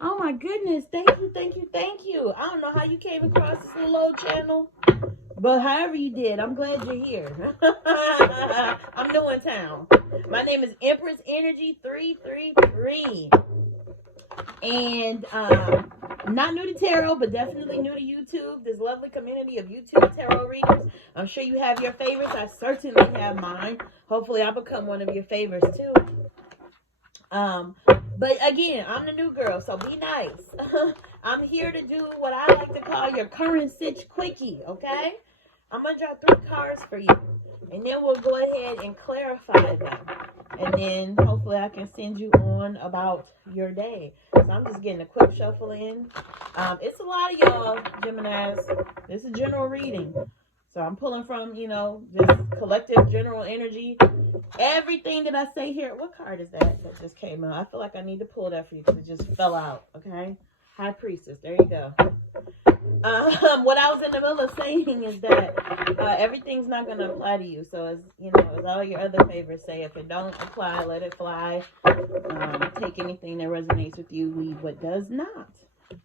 Oh my goodness. Thank you, thank you, thank you. I don't know how you came across this little old channel, but however you did, I'm glad you're here. I'm new in town. My name is Empress Energy 333. And not new to tarot, but definitely new to YouTube. This lovely community of YouTube tarot readers. I'm sure you have your favorites. I certainly have mine. Hopefully I'll become one of your favorites too. But again, I'm the new girl, so be nice. I'm here to do what I like to call your current Sitch Quickie, okay? I'm going to draw 3 cards for you. And then we'll go ahead and clarify them. And then hopefully I can send you on about your day. So I'm just getting a quick shuffle in. It's a lot of y'all, Geminis. This is general reading. So I'm pulling from, just collective general energy. Everything that I say here. What card is that just came out? I feel like I need to pull that for you because it just fell out. Okay. High Priestess. There you go. What I was in the middle of saying is that everything's not going to apply to you. So, as all your other favorites say, if it don't apply, let it fly. Take anything that resonates with you, leave what does not.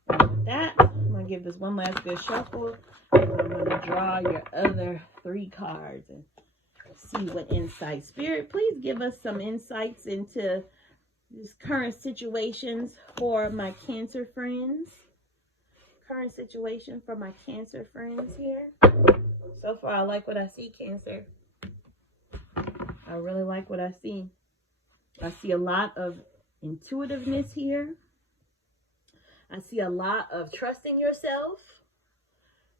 And with that, I'm going to give this one last good shuffle. And I'm going to draw your other 3 cards and see what insight. Spirit, please give us some insights into these current situations for my Cancer friends. Current situation for my Cancer friends here. So far, I like what I see, Cancer. I really like what I see. I see a lot of intuitiveness here. I see a lot of trusting yourself,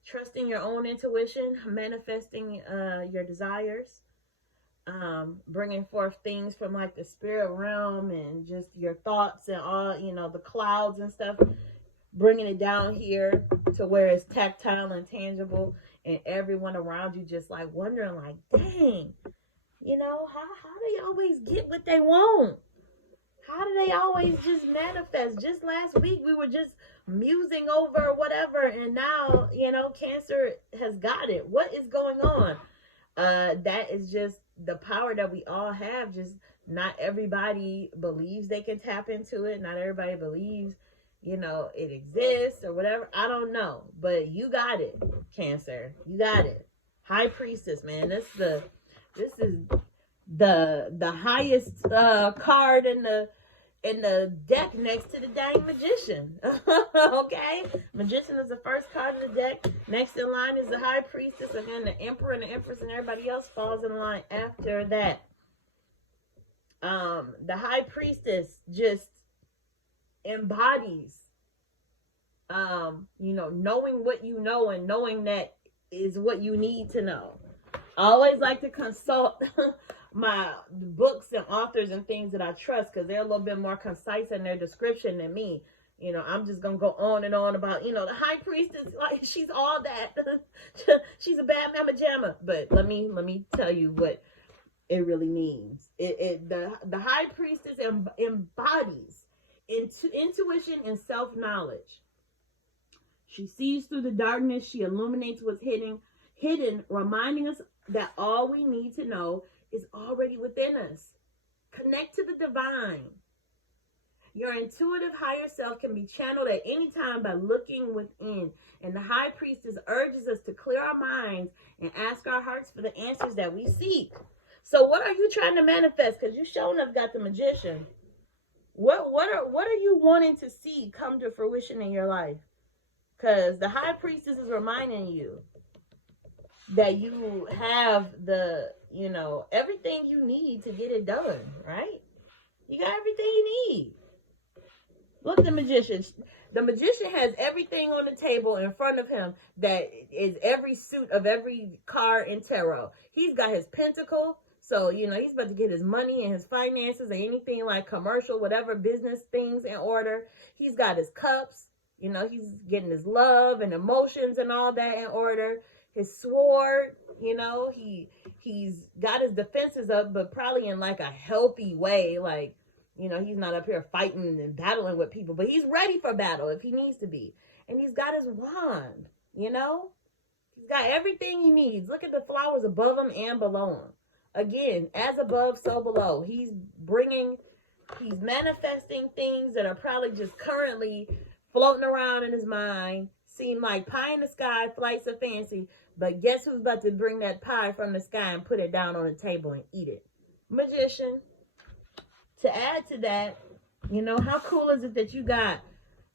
trusting your own intuition, manifesting your desires, bringing forth things from like the spirit realm and just your thoughts and all, the clouds and stuff. Bringing it down here to where it's tactile and tangible, and everyone around you just like wondering, like, dang, how they always get what they want? How do they always just manifest? Just last week we were just musing over whatever, and now Cancer has got it. What is going on? That is just the power that we all have. Just not everybody believes they can tap into it. Not everybody believes it exists or whatever. I don't know, but you got it, Cancer. You got it. High Priestess, man. This is the highest card in the deck next to the dang Magician. Okay, Magician is the first card in the deck. Next in line is the High Priestess, and then the Emperor and the Empress, and everybody else falls in line after that. The High Priestess just embodies knowing what you know and knowing that is what you need to know. I always like to consult my books and authors and things that I trust, because they're a little bit more concise in their description than me. I'm just gonna go on and on about the High Priestess, like she's all that. She's a bad mama jamma. But let me tell you what it really means. The High Priestess embodies intuition and self-knowledge. She sees through the darkness. She illuminates what's hidden, reminding us that all we need to know is already within us. Connect to the divine. Your intuitive higher self can be channeled at any time by looking within. And the High Priestess urges us to clear our minds and ask our hearts for the answers that we seek. So what are you trying to manifest? Because you showing up got the Magician. What are you wanting to see come to fruition in your life? Because the High Priestess is reminding you that you have everything you need to get it done, right? You got everything you need. Look at the Magician. The Magician has everything on the table in front of him that is every suit of every card in tarot. He's got his pentacle. So, he's about to get his money and his finances and anything like commercial, whatever business things in order. He's got his cups. He's getting his love and emotions and all that in order. His sword, he's got his defenses up, but probably in like a healthy way. Like, he's not up here fighting and battling with people, but he's ready for battle if he needs to be. And he's got his wand, he's got everything he needs. Look at the flowers above him and below him. Again, as above, so below. He's bringing He's manifesting things that are probably just currently floating around in his mind. Seem like pie in the sky, flights of fancy. But guess who's about to bring that pie from the sky and put it down on the table and eat it? Magician. To add to that, you know, how cool is it that you got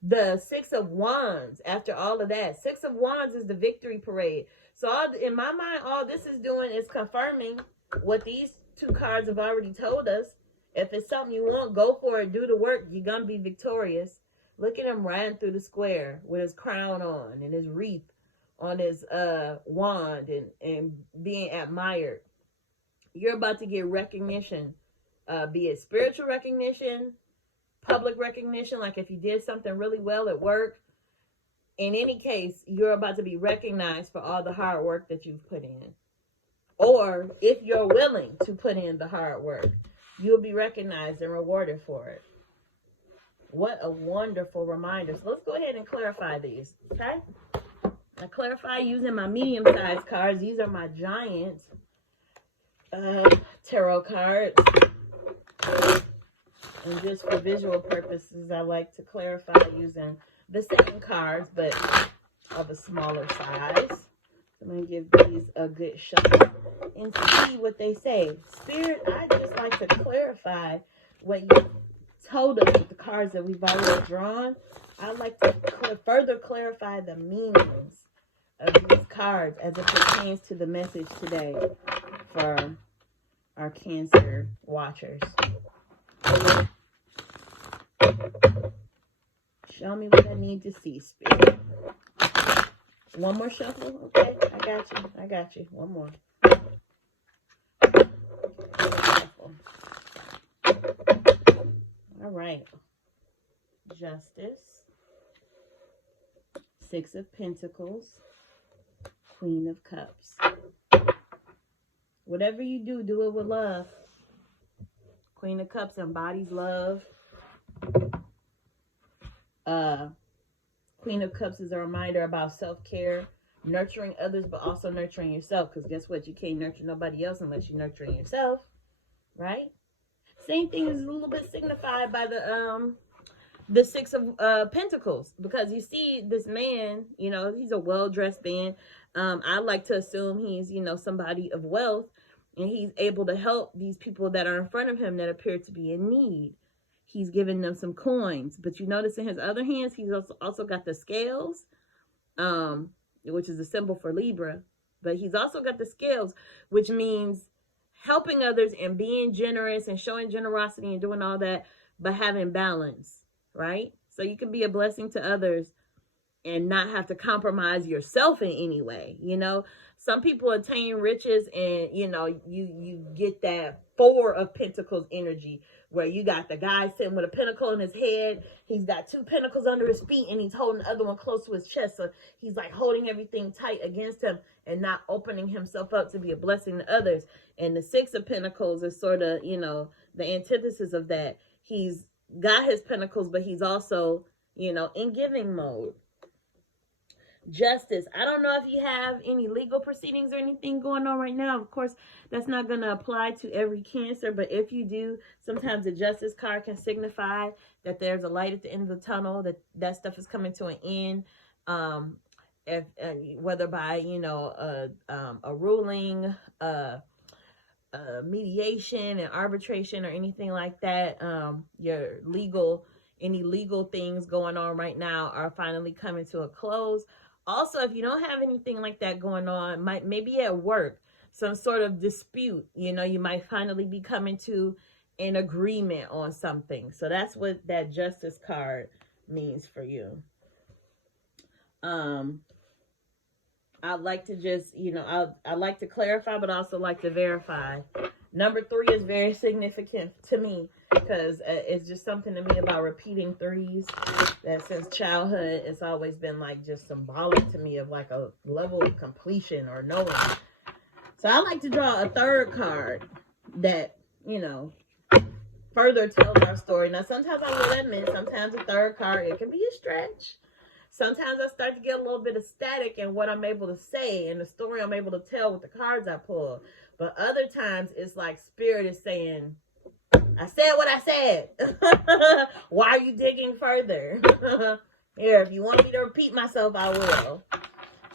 the Six of Wands after all of that? Six of Wands is the victory parade. So in my mind, all this is doing is confirming what these two cards have already told us. If it's something you want, go for it. Do the work. You're going to be victorious. Look at him riding through the square with his crown on and his wreath on his wand and being admired. You're about to get recognition, be it spiritual recognition, public recognition, like if you did something really well at work. In any case, you're about to be recognized for all the hard work that you've put in. Or if you're willing to put in the hard work, you'll be recognized and rewarded for it. What a wonderful reminder. So let's go ahead and clarify these, okay? I clarify using my medium-sized cards. These are my giant tarot cards. And just for visual purposes, I like to clarify using the same cards, but of a smaller size. I'm going to give these a good shuffle and see what they say. Spirit, I just like to clarify what you told us with the cards that we've already drawn. I'd like to further clarify the meanings of these cards as it pertains to the message today for our Cancer watchers. Show me what I need to see, Spirit. One more shuffle? Okay, I got you. One more. All right. Justice. Six of Pentacles. Queen of Cups. Whatever you do, do it with love. Queen of Cups embodies love. Queen of Cups is a reminder about self-care, nurturing others, but also nurturing yourself. Because guess what? You can't nurture nobody else unless you're nurturing yourself, right? Same thing is a little bit signified by the Six of Pentacles. Because you see this man, you know, he's a well-dressed man. I like to assume he's, you know, somebody of wealth. And he's able to help these people that are in front of him that appear to be in need. He's giving them some coins. But you notice in his other hands, he's also got the scales, which is a symbol for Libra. But he's also got the scales, which means helping others and being generous and showing generosity and doing all that, but having balance, right? So you can be a blessing to others and not have to compromise yourself in any way. You know, some people attain riches and, you know, you get that Four of Pentacles energy where you got the guy sitting with a pentacle in his head. He's got two pentacles under his feet and he's holding the other one close to his chest. So he's like holding everything tight against him and not opening himself up to be a blessing to others. And the Six of Pentacles is sort of, you know, the antithesis of that. He's got his pentacles, but he's also, you know, in giving mode. Justice. I don't know if you have any legal proceedings or anything going on right now. Of course, that's not going to apply to every Cancer, but if you do, sometimes the Justice card can signify that there's a light at the end of the tunnel, that stuff is coming to an end. If whether by, you know, a ruling, mediation and arbitration or anything like that, any legal things going on right now are finally coming to a close. Also, if you don't have anything like that going on, maybe at work, some sort of dispute, you know, you might finally be coming to an agreement on something. So that's what that Justice card means for you. I like to just, you know, I like to clarify, but also like to verify. Number 3 is very significant to me because it's just something to me about repeating threes that since childhood, it's always been like just symbolic to me of like a level of completion or knowing. So I like to draw a third card that, you know, further tells our story. Now, sometimes I will admit, sometimes a third card, it can be a stretch. Sometimes I start to get a little bit of static in what I'm able to say and the story I'm able to tell with the cards I pull. But other times it's like Spirit is saying, I said what I said. Why are you digging further? Here, if you want me to repeat myself, I will.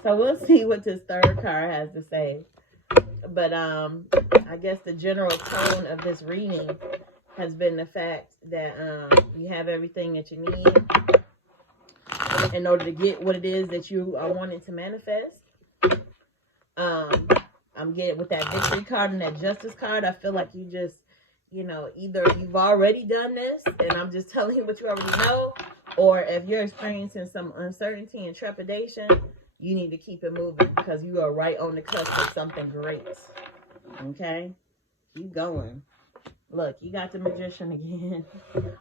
So we'll see what this third card has to say. But I guess the general tone of this reading has been the fact that you have everything that you need in order to get what it is that you are wanting to manifest. I'm getting with that victory card and that justice card. I feel like you just, either you've already done this and I'm just telling you what you already know, or if you're experiencing some uncertainty and trepidation, you need to keep it moving because you are right on the cusp of something great. Okay? Keep going. Look, you got the Magician again.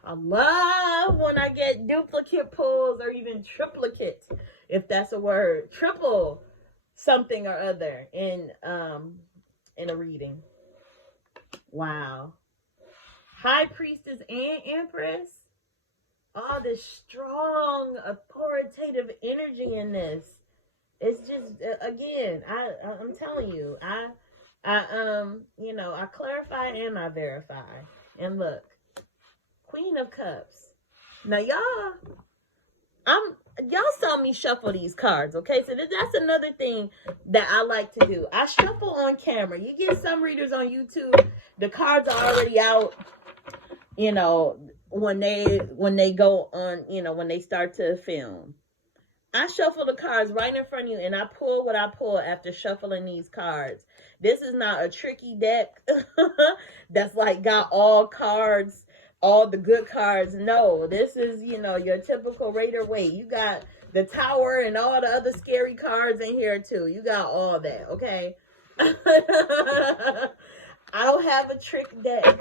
I love when I get duplicate pulls or even triplicate, if that's a word. Triple something or other in a reading. Wow. High Priestess and Empress. All this strong, authoritative energy in this. It's just, again, I'm telling you, I clarify and I verify. And look, Queen of Cups. Now, y'all saw me shuffle these cards, okay? So that's another thing that I like to do. I shuffle on camera. You get some readers on YouTube, the cards are already out, when they go on, when they start to film. I shuffle the cards right in front of you, and I pull what I pull after shuffling these cards. This is not a tricky deck that's like got all cards, all the good cards. No, this is, your typical Raider Waite. You got the Tower and all the other scary cards in here too. You got all that, okay? I don't have a trick deck.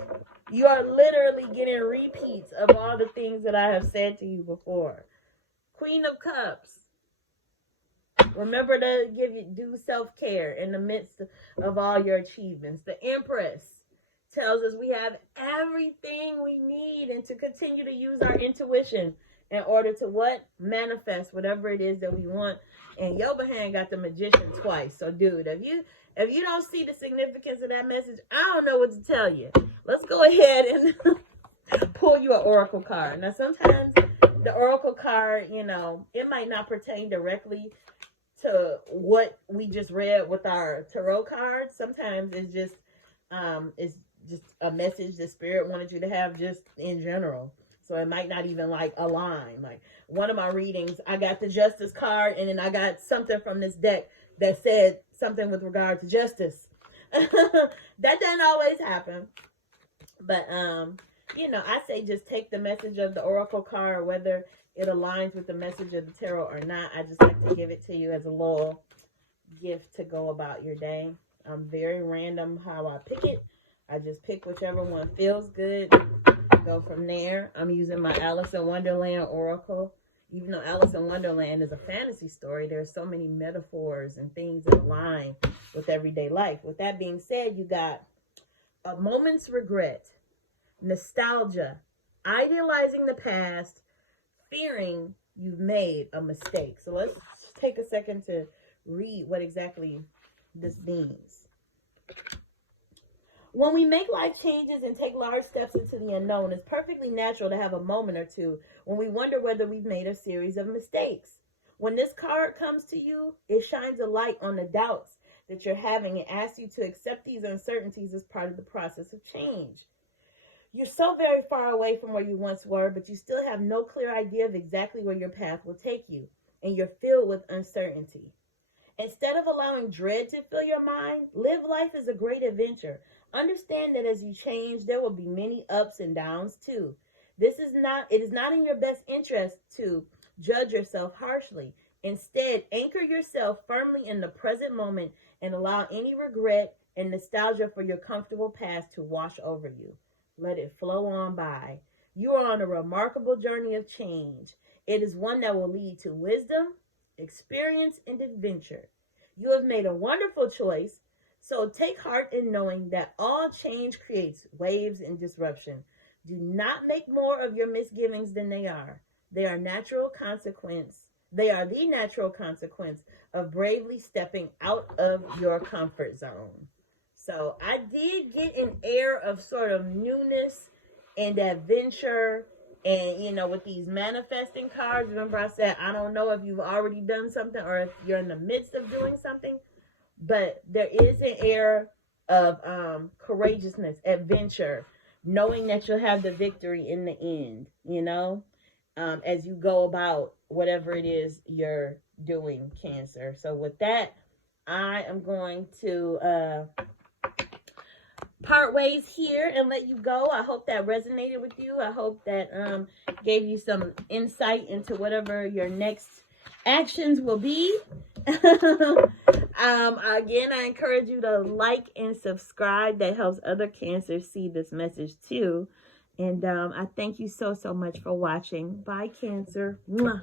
You are literally getting repeats of all the things that I have said to you before. Queen of Cups. Remember to do self-care in the midst of all your achievements. The Empress tells us we have everything we need and to continue to use our intuition in order to what? Manifest whatever it is that we want. And Yobahan got the Magician twice. So, dude, if you don't see the significance of that message, I don't know what to tell you. Let's go ahead and pull you an Oracle card. Now, sometimes the Oracle card, it might not pertain directly to what we just read with our tarot cards. Sometimes it's just a message the Spirit wanted you to have just in general. So it might not even like align. Like one of my readings, I got the Justice card, and then I got something from this deck that said something with regard to justice. That doesn't always happen. But I say just take the message of the Oracle card, whether it aligns with the message of the tarot or not. I just like to give it to you as a little gift to go about your day. I'm very random how I pick it. I just pick whichever one feels good. Go from there. I'm using my Alice in Wonderland Oracle. Even though Alice in Wonderland is a fantasy story, there's so many metaphors and things that align with everyday life. With that being said, you got a moment's regret, nostalgia, idealizing the past, fearing you've made a mistake. So let's take a second to read what exactly this means. When we make life changes and take large steps into the unknown, it's perfectly natural to have a moment or two when we wonder whether we've made a series of mistakes. When this card comes to you, it shines a light on the doubts that you're having and asks you to accept these uncertainties as part of the process of change. You're so very far away from where you once were, but you still have no clear idea of exactly where your path will take you, and you're filled with uncertainty. Instead of allowing dread to fill your mind, live life as a great adventure. Understand that as you change, there will be many ups and downs too. It is not in your best interest to judge yourself harshly. Instead, anchor yourself firmly in the present moment and allow any regret and nostalgia for your comfortable past to wash over you. Let it flow on by. You are on a remarkable journey of change. It is one that will lead to wisdom, experience, and adventure. You have made a wonderful choice, so take heart in knowing that all change creates waves and disruption. Do not make more of your misgivings than they are. They are the natural consequence of bravely stepping out of your comfort zone. So I did get an air of sort of newness and adventure. And, you know, with these manifesting cards, remember I said, I don't know if you've already done something or if you're in the midst of doing something, but there is an air of courageousness, adventure, knowing that you'll have the victory in the end, you know, as you go about whatever it is you're doing, Cancer. So with that, I am going to part ways here and let you go. I hope that resonated with you. I hope that gave you some insight into whatever your next actions will be. Again, I encourage you to like and subscribe. That helps other Cancers see this message too. And I thank you so much for watching. Bye, Cancer. Mwah.